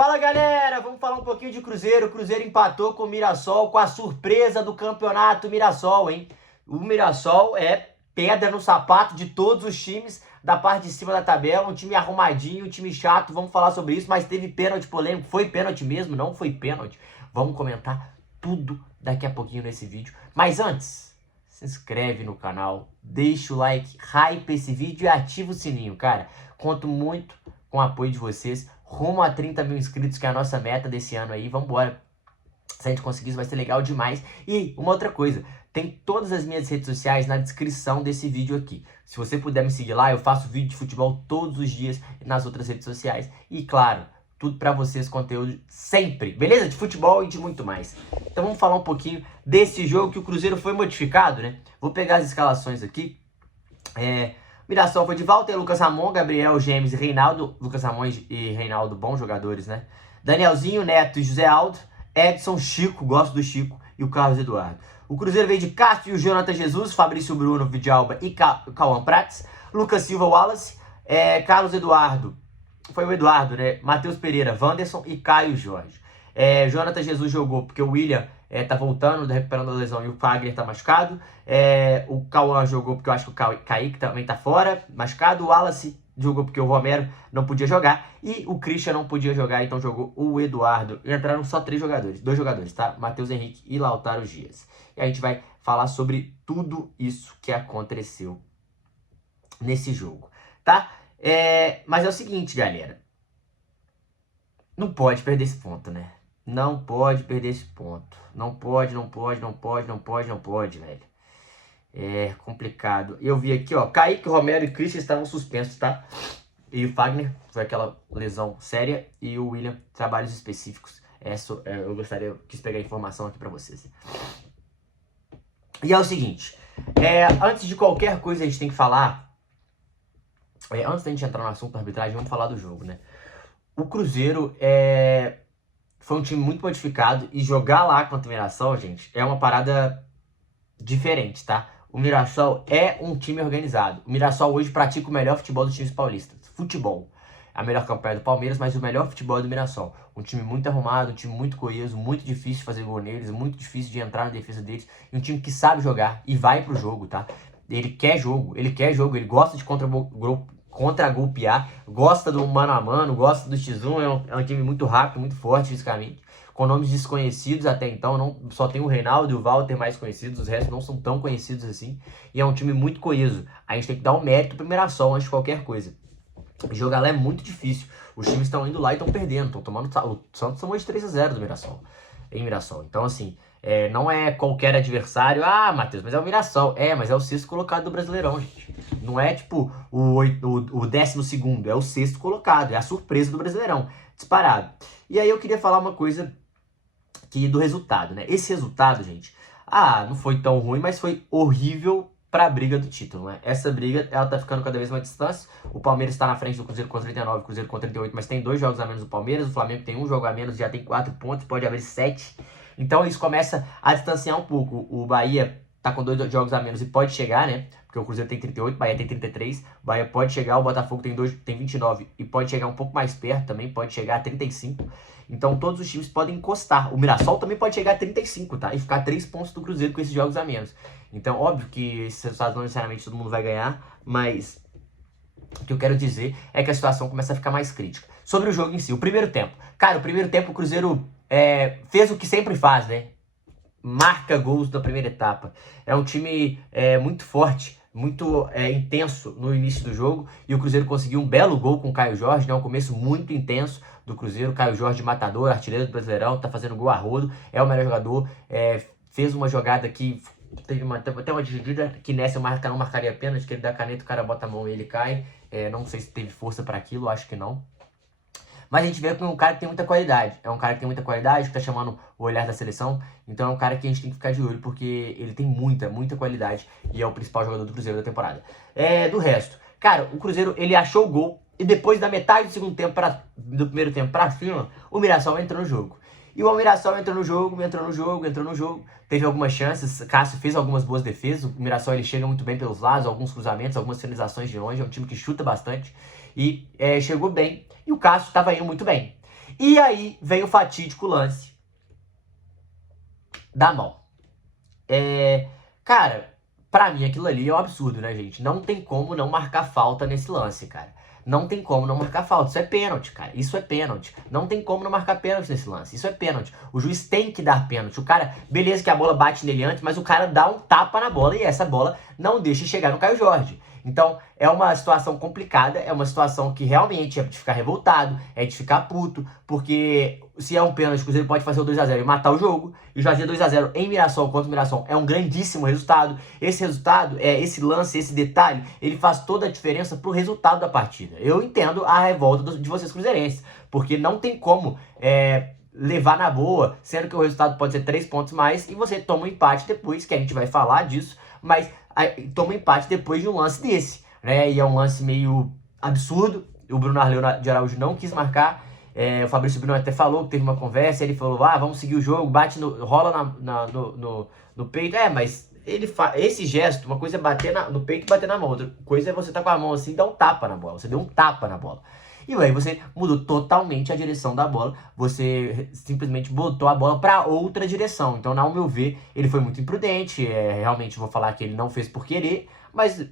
Fala galera, vamos falar um pouquinho de Cruzeiro. O Cruzeiro empatou com o Mirassol, com a surpresa do campeonato Mirassol, hein? O Mirassol é pedra no sapato de todos os times da parte de cima da tabela, um time arrumadinho, um time chato, vamos falar sobre isso, mas teve pênalti polêmico, foi pênalti mesmo, não foi pênalti. Vamos comentar tudo daqui a pouquinho nesse vídeo, mas antes, se inscreve no canal, deixa o like, hype esse vídeo e ativa o sininho, cara. Conto muito com o apoio de vocês, rumo a 30 mil inscritos, que é a nossa meta desse ano aí, vambora. Se a gente conseguir isso vai ser legal demais. E uma outra coisa, tem todas as minhas redes sociais na descrição desse vídeo aqui. Se você puder me seguir lá, eu faço vídeo de futebol todos os dias nas outras redes sociais. E claro, tudo pra vocês, conteúdo sempre, beleza? De futebol e de muito mais. Então vamos falar um pouquinho desse jogo que o Cruzeiro foi modificado, né? Vou pegar as escalações aqui. Mirassol foi de Walter, Lucas Ramon, Gabriel, Gemes e Reinaldo. Lucas Ramon e Reinaldo, bons jogadores, né? Danielzinho, Neto e José Aldo. Edson, Chico, gosto do Chico, e o Carlos Eduardo. O Cruzeiro veio de Castro e o Jonathan Jesus, Fabrício Bruno, Vidalba e Cauã Prates. Lucas Silva, Wallace, Carlos Eduardo, foi o Eduardo, né? Matheus Pereira, Wanderson e Caio Jorge. Jonathan Jesus jogou porque o William tá voltando, recuperando a lesão, e o Fagner tá machucado. O Cauã jogou porque eu acho que o Kaique também tá fora, machucado. O Wallace jogou porque o Romero não podia jogar e o Christian não podia jogar, então jogou o Eduardo. E entraram só dois jogadores, tá? Matheus Henrique e Lautaro Dias. E a gente vai falar sobre tudo isso que aconteceu nesse jogo, tá? Mas é o seguinte, galera. Não pode perder esse ponto, né? Não pode perder esse ponto. Não pode, velho. É complicado. Eu vi aqui, ó, Kaique, Romero e Christian estavam suspensos, tá? E o Fagner foi aquela lesão séria e o William, trabalhos específicos. Eu quis pegar a informação aqui pra vocês. E é o seguinte, antes de qualquer coisa a gente tem que falar, antes da gente entrar no assunto da arbitragem, vamos falar do jogo, né? O Cruzeiro foi um time muito modificado e jogar lá contra o Mirassol, gente, é uma parada diferente, tá? O Mirassol é um time organizado. O Mirassol hoje pratica o melhor futebol dos times paulistas. Futebol. A melhor campanha do Palmeiras, mas o melhor futebol é do Mirassol. Um time muito arrumado, um time muito coeso, muito difícil de fazer gol neles, muito difícil de entrar na defesa deles. E um time que sabe jogar e vai pro jogo, tá? Ele quer jogo, ele gosta de contra-golpear, gosta do mano a mano, gosta do X1, é um time muito rápido, muito forte fisicamente. Com nomes desconhecidos até então, só tem o Reinaldo e o Walter mais conhecidos, os restos não são tão conhecidos assim, e é um time muito coeso. A gente tem que dar um mérito pro Mirassol antes de qualquer coisa. Jogar lá é muito difícil, os times estão indo lá e estão perdendo, estão tomando, o Santos tomou de 3-0 do Mirassol, em Mirassol, então assim, não é qualquer adversário, Matheus, mas é o Mirassol, mas é o sexto colocado do Brasileirão, gente, não é tipo o 12º, é o sexto colocado, é a surpresa do Brasileirão, disparado. E aí eu queria falar uma coisa do resultado, né? Esse resultado, gente, não foi tão ruim, mas foi horrível para a briga do título, né? Essa briga, ela tá ficando cada vez mais distância. O Palmeiras está na frente do Cruzeiro com 39, o Cruzeiro com 38, mas tem 2 jogos a menos do Palmeiras. O Flamengo tem 1 jogo a menos, já tem 4 pontos, pode abrir 7. Então isso começa a distanciar um pouco. O Bahia tá com 2 jogos a menos e pode chegar, né? Porque o Cruzeiro tem 38, o Bahia tem 33, o Bahia pode chegar, o Botafogo tem 29 e pode chegar um pouco mais perto também, pode chegar a 35. Então todos os times podem encostar. O Mirassol também pode chegar a 35, tá? E ficar 3 pontos do Cruzeiro com esses jogos a menos. Então, óbvio que esses resultados não necessariamente todo mundo vai ganhar, mas o que eu quero dizer é que a situação começa a ficar mais crítica. Sobre o jogo em si, o primeiro tempo. Cara, o primeiro tempo o Cruzeiro fez o que sempre faz, né? Marca gols na primeira etapa. É um time muito forte, muito intenso no início do jogo, e o Cruzeiro conseguiu um belo gol com o Caio Jorge, né? Um começo muito intenso do Cruzeiro. Caio Jorge, matador, artilheiro do Brasileirão, tá fazendo gol a rodo, é o melhor jogador, fez uma jogada que teve até uma dividida, que nessa eu não marcaria pênalti, que ele dá caneta, o cara bota a mão e ele cai, não sei se teve força para aquilo, acho que não. Mas a gente vê que é um cara que tem muita qualidade. É um cara que tem muita qualidade, que tá chamando o olhar da seleção. Então é um cara que a gente tem que ficar de olho, porque ele tem muita qualidade. E é o principal jogador do Cruzeiro da temporada. Do resto, cara, o Cruzeiro, ele achou o gol. E depois da metade do segundo tempo, do primeiro tempo pra cima, o Mirassol entrou no jogo. E o Mirassol entrou no jogo. Teve algumas chances, Cássio fez algumas boas defesas. O Mirassol, ele chega muito bem pelos lados, alguns cruzamentos, algumas finalizações de longe. É um time que chuta bastante. E chegou bem. E o Cássio estava indo muito bem. E aí vem o fatídico lance da mão. Cara, pra mim aquilo ali é um absurdo, né, gente? Não tem como não marcar falta nesse lance, cara. Não tem como não marcar falta. Isso é pênalti, cara. Isso é pênalti. Não tem como não marcar pênalti nesse lance. Isso é pênalti. O juiz tem que dar pênalti. O cara, beleza que a bola bate nele antes, mas o cara dá um tapa na bola e essa bola não deixa chegar no Caio Jorge. Então, é uma situação complicada, é uma situação que realmente é de ficar revoltado, é de ficar puto, porque se é um pênalti, o Cruzeiro pode fazer o 2x0 e matar o jogo, e já 2x0 em Mirassol contra o Mirassol é um grandíssimo resultado. Esse resultado, esse lance, esse detalhe, ele faz toda a diferença pro resultado da partida. Eu entendo a revolta de vocês cruzeirenses, porque não tem como levar na boa, sendo que o resultado pode ser 3 pontos mais, e você toma um empate depois, que a gente vai falar disso, mas toma um empate depois de um lance desse, né? E é um lance meio absurdo. O Bruno Arleu de Araújo não quis marcar. O Fabrício Bruno até falou que teve uma conversa. Ele falou: vamos seguir o jogo, rola no peito. Mas esse gesto, uma coisa é bater no peito e bater na mão, outra coisa é você tá com a mão assim e dar um tapa na bola. Você deu um tapa na bola. E aí você mudou totalmente a direção da bola, você simplesmente botou a bola para outra direção. Então, ao meu ver, ele foi muito imprudente, realmente vou falar que ele não fez por querer, mas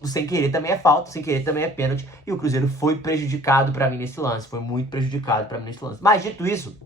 o sem querer também é falta, o sem querer também é pênalti, e o Cruzeiro foi prejudicado para mim nesse lance, foi muito prejudicado para mim nesse lance. Mas dito isso,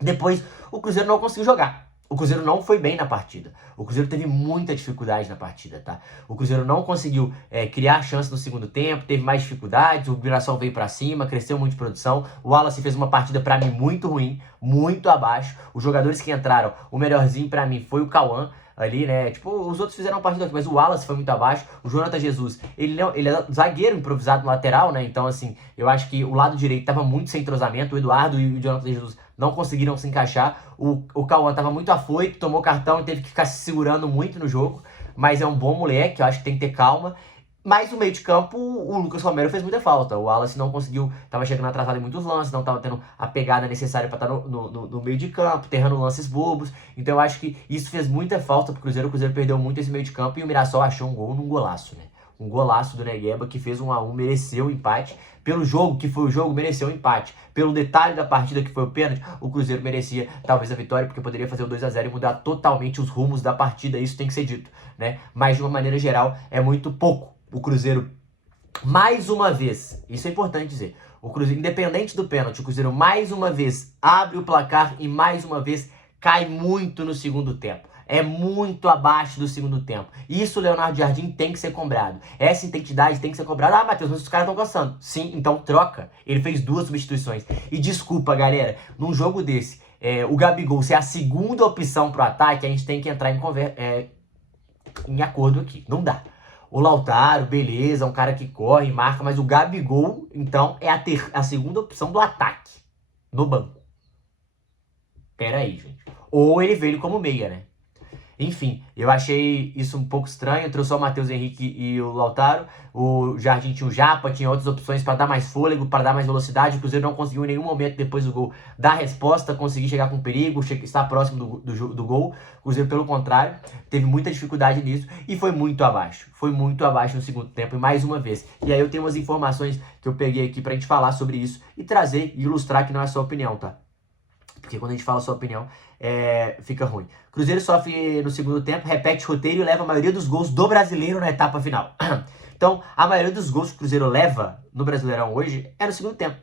depois o Cruzeiro não conseguiu jogar. O Cruzeiro não foi bem na partida. O Cruzeiro teve muita dificuldade na partida, tá? O Cruzeiro não conseguiu criar chance no segundo tempo, teve mais dificuldades, o Mirassol veio pra cima, cresceu muito de produção. O Wallace fez uma partida pra mim muito ruim, muito abaixo. Os jogadores que entraram, o melhorzinho pra mim foi o Cauã ali, né? Tipo, os outros fizeram uma partida aqui, mas o Wallace foi muito abaixo. O Jonathan Jesus, ele é zagueiro improvisado no lateral, né? Então, assim, eu acho que o lado direito tava muito sem entrosamento. O Eduardo e o Jonathan Jesus não conseguiram se encaixar. O Cauã tava muito afoito, tomou cartão e teve que ficar se segurando muito no jogo. Mas é um bom moleque, eu acho que tem que ter calma. Mas no meio de campo, o Lucas Romero fez muita falta. O Wallace não conseguiu, tava chegando atrasado em muitos lances, não tava tendo a pegada necessária para estar no meio de campo, errando lances bobos. Então eu acho que isso fez muita falta pro Cruzeiro. O Cruzeiro perdeu muito esse meio de campo e o Mirassol achou um gol num golaço, né? Um golaço do Negueba que fez 1-1, mereceu o empate. Pelo jogo que foi o jogo, mereceu o empate. Pelo detalhe da partida que foi o pênalti, o Cruzeiro merecia talvez a vitória, porque poderia fazer o 2x0 e mudar totalmente os rumos da partida. Isso tem que ser dito, né? Mas de uma maneira geral, é muito pouco. O Cruzeiro, mais uma vez, isso é importante dizer, o Cruzeiro, independente do pênalti, o Cruzeiro mais uma vez abre o placar e mais uma vez cai muito no segundo tempo. É muito abaixo do segundo tempo. Isso o Leonardo Jardim tem que ser cobrado. Essa identidade tem que ser cobrada. Matheus, mas os caras estão cansando. Sim, então troca. Ele fez 2 substituições. E desculpa, galera, num jogo desse, o Gabigol ser a segunda opção pro ataque, a gente tem que entrar em acordo aqui. Não dá. O Lautaro, beleza, um cara que corre, marca, mas o Gabigol, então, é a segunda opção do ataque no banco. Pera aí, gente. Ou ele veio como meia, né? Enfim, eu achei isso um pouco estranho. Trouxe só o Matheus Henrique e o Lautaro. O Jardim tinha o Japa, tinha outras opções para dar mais fôlego, para dar mais velocidade. O Cruzeiro não conseguiu em nenhum momento, depois do gol, dar resposta, conseguir chegar com perigo, estar próximo do gol. O Cruzeiro, pelo contrário, teve muita dificuldade nisso e foi muito abaixo. Foi muito abaixo no segundo tempo, e mais uma vez. E aí eu tenho umas informações que eu peguei aqui pra gente falar sobre isso e trazer e ilustrar que não é só opinião, tá? Porque quando a gente fala a sua opinião, fica ruim. Cruzeiro sofre no segundo tempo, repete roteiro e leva a maioria dos gols do Brasileiro na etapa final. Então, a maioria dos gols que o Cruzeiro leva no Brasileirão hoje é no segundo tempo.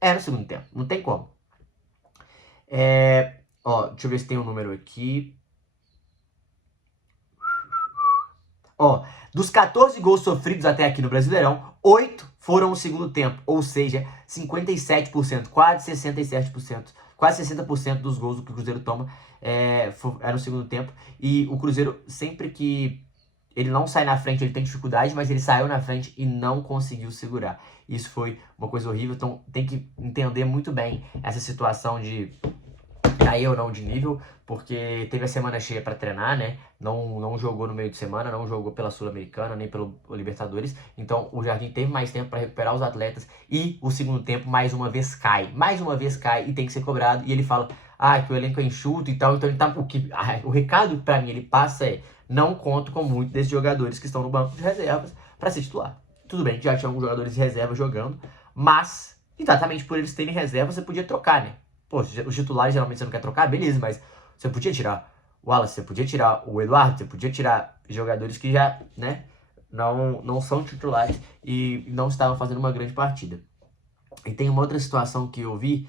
É no segundo tempo, não tem como. Deixa eu ver se tem um número aqui. Dos 14 gols sofridos até aqui no Brasileirão, 8 foram no segundo tempo. Ou seja, 57%, quase 67%. Quase 60% dos gols que o Cruzeiro toma é no segundo tempo. E o Cruzeiro, sempre que ele não sai na frente, ele tem dificuldade, mas ele saiu na frente e não conseguiu segurar. Isso foi uma coisa horrível. Então tem que entender muito bem essa situação de cair ou não de nível, porque teve a semana cheia para treinar, né? Não jogou no meio de semana, não jogou pela Sul-Americana, nem pelo Libertadores. Então o Jardim teve mais tempo para recuperar os atletas e o segundo tempo mais uma vez cai. Mais uma vez cai e tem que ser cobrado. E ele fala, que o elenco é enxuto e tal. Então ele tá, o recado para mim ele passa não conto com muito desses jogadores que estão no banco de reservas para ser titular. Tudo bem, já tinha alguns jogadores de reserva jogando, mas Exatamente por eles terem reserva, você podia trocar, né? Pô, os titulares geralmente você não quer trocar, beleza, mas você podia tirar o Wallace, você podia tirar o Eduardo, você podia tirar jogadores que já, né, não são titulares e não estavam fazendo uma grande partida. E tem uma outra situação que eu vi,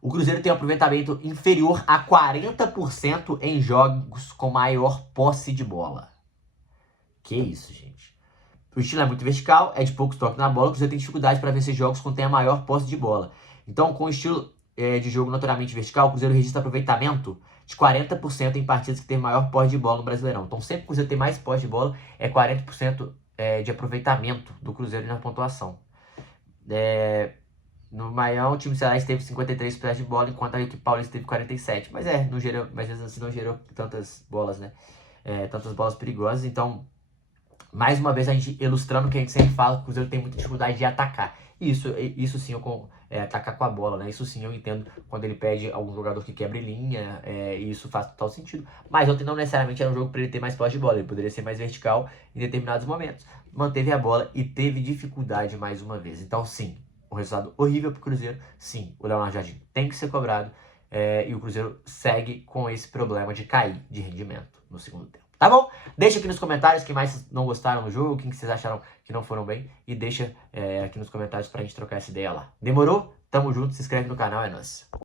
o Cruzeiro tem um aproveitamento inferior a 40% em jogos com maior posse de bola. Que isso, gente. O estilo é muito vertical, é de poucos toques na bola, o Cruzeiro tem dificuldade para vencer jogos quando tem a maior posse de bola. Então, com o estilo de jogo naturalmente vertical, o Cruzeiro registra aproveitamento de 40% em partidas que tem maior posse de bola no Brasileirão. Então, sempre que o Cruzeiro tem mais posse de bola, é 40% de aproveitamento do Cruzeiro na pontuação. No Maião, o time Cearense teve 53% de bola, enquanto a equipe paulista teve 47%. Mas não gerou, mas mesmo assim não gerou tantas bolas, né? Tantas bolas perigosas. Então, mais uma vez, a gente ilustrando o que a gente sempre fala, que o Cruzeiro tem muita dificuldade de atacar. Isso sim, atacar com a bola, né? Isso sim eu entendo quando ele pede algum jogador que quebre linha, e isso faz total sentido. Mas ontem não necessariamente era um jogo para ele ter mais posse de bola, ele poderia ser mais vertical em determinados momentos. Manteve a bola e teve dificuldade mais uma vez. Então, sim, um resultado horrível para o Cruzeiro. Sim, o Leonardo Jardim tem que ser cobrado, e o Cruzeiro segue com esse problema de cair de rendimento no segundo tempo. Tá bom? Deixa aqui nos comentários quem mais não gostaram do jogo, quem que vocês acharam que não foram bem. E deixa aqui nos comentários pra gente trocar essa ideia lá. Demorou? Tamo junto, se inscreve no canal, é nóis.